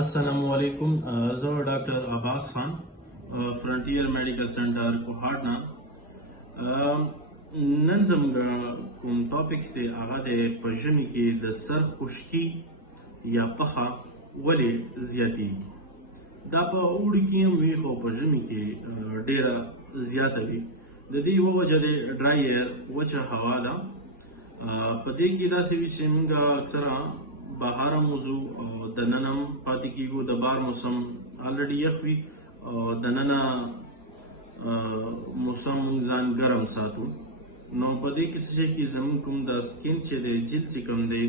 السلام علیکم. زه ډاکټر عباس خان فرنټیر میډیکل سنټر کوهاټ نه. نن زموږ کوم ټاپکس دی هغه د په ژمي کې د سر خشکي یا پخه ولې زیاتیږي. دا په اوړي کې هم وي خو په ژمي کې ډیره زیاته وي. د دې یوه وجه د ډرای ایر وچه هوا ده. په دې کې داسې وي چې موږ اکثره بهار موضوع د نن هم پاتې کېږو. د بار موسم الریډي یخ وي او د نن موسم موږ ځان ګرم ساتو. نو په دې کې څه شي کې زموږ کوم د سکین چې دی جلد چې کوم دی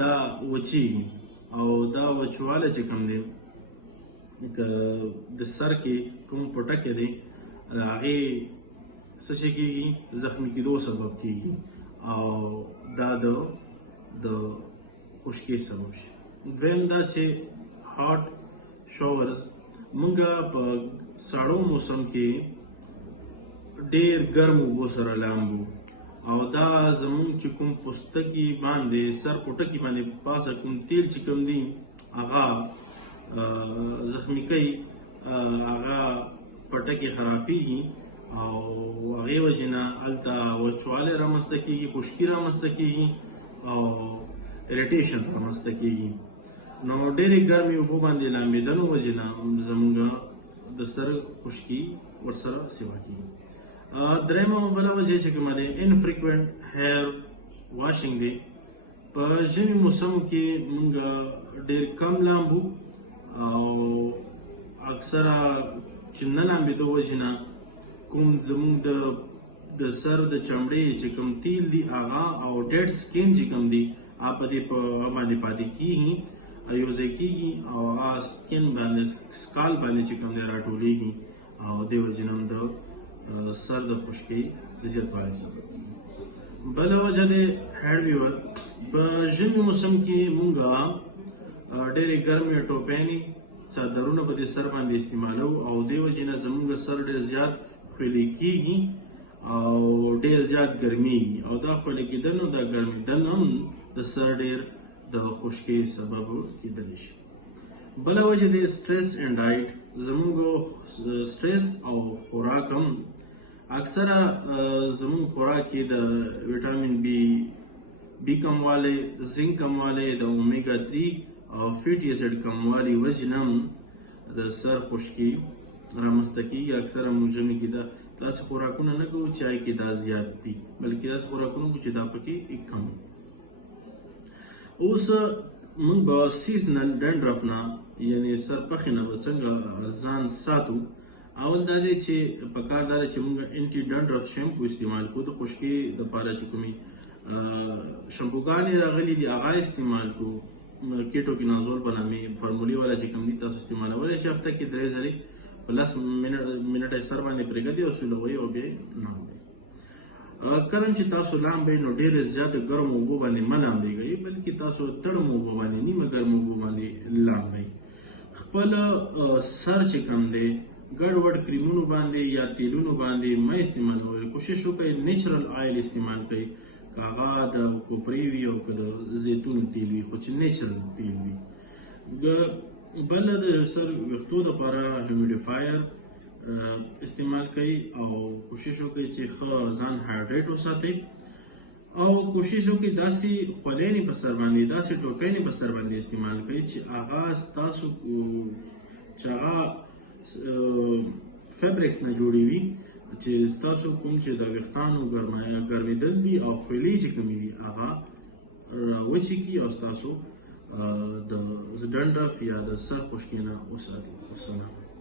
دا وچیږي او دا وچوالی چې کوم دی د سر کې کوم پټکې دی د هغې څه شي کېږي زخمي کېدو سبب کېږي او دا د خشکۍ سبب شي. دویم دا چې هاټ شاورز موږ په ساړو موسم کې ډېر ګرم اوبو سره لامبو او دا زموږ چې کوم پوستکي باندې سر پوټکي باندې پاسه کوم تیل چې کوم دی هغه زخمي کوي، هغه پټکي خرابېږي او هغې وجې نه هلته وچوالی رامنځته کېږي، خشکي رامنځته کېږي او اریټیشن رامنځته کېږي. نو ډېرې ګرمې اوبو باندې لامبېدنو وجې نه زموږ د سر خشکي ورسره سیوا کېږي. درېیمه بله وجه چې کومه دی انفریکوینټ هیر واشنګ دی. په ژمي موسمو کې موږ ډېر کم لامبو او اکثره چې نه لامبېدو وجې نه کوم زموږ د سر د چمړې چې کوم تیل دی هغه او ډیډ سکین چې کوم دی هغه په دې باندې پاتې کېږي، یوځای کېږي او هغه سکین باندې سکال باندې چې کوم دی راټولېږي او دې وجې نه هم د سر د خشکۍ د زیاتوالي سبب کېږي. بله وجه دی هیډ ویور. په ژمي موسم کې موږ ډېرې ګرمې ټوپیانې څادرونه په دې سر باندې استعمالو او دې وجې نه زموږ سر ډېر زیات خویلی کېږي او ډېر زیات ګرمیږي او دا خویلی کېدن او دا ګرمېدن هم د سر ډېر د خشکۍ سبب کېدلی شي. بله وجه دی سټریس اینډ ډایټ. زموږ سټریس او خوراک هم اکثره زموږ خوراک کې د ویټامین بی کموالی، زنک کموالی، د اومیګا 3 او فیټي اسید کموالی وجې نه هم د سر خشکي رامنځته کېږي. اکثره موږ ژمي کې دا داسې خوراکونه نه کوو چې هغې کې دا زیات دي، بلکې داسې خوراکونه کوو چې دا پکې کم دي. اوس موږ به سیزنل ډینډرف نه یعنې سر پخې نه به څنګه ځان ساتو. اول دا دی چې پکار دا دی چې موږ انټي ډینډرف شیمپو استعمال کړو. د خشکۍ دپاره چې کومې شمپوګانې راغلي دي هغه استعمال کړو. کیټوکینازول په نامې فارمولې والا چې کوم دي تاسو استعمالولی شئ. هفته کې 3 ځلې په 10 منټه سر باندې پرېږدئ او سولوئ او بیا یې لامبئ. کله چې تاسو لامبئ نو ډېرې زیاتې ګرمو اوبو باندې مه لامبېږئ، بلکې تاسو تړمو اوبو باندې، نیمه ګرمو اوبو باندې لامبئ. خپل سر چې کوم دی ګډوډ کریمونو باندې یا تیلونو باندې مه استعمالوئ. کوشش وکړئ نیچرل آیل استعمال کړئ، که هغه د کوپرې وي او که د زیتون تیل وي، خو چې نیچرل تیل وي. بله د سر ویښتو دپاره هیومیډیفایر استعمال کوي او کوشش وکړئ چې ښه ځان هایډریټ وساتئ او کوشش وکړئ داسې خولینې په سر باندې، داسې ټوپیانې په سر باندې استعمال کوئ چې هغه ستاسو چې هغه فیبریکس نه جوړې وي، چې ستاسو کوم چې د ویښتانو ګرمېدل دي او خویلې چې کومې دي هغه وچې کړي او ستاسو د ډنډرف یا د سر خشکۍ نه وساتي. السلام.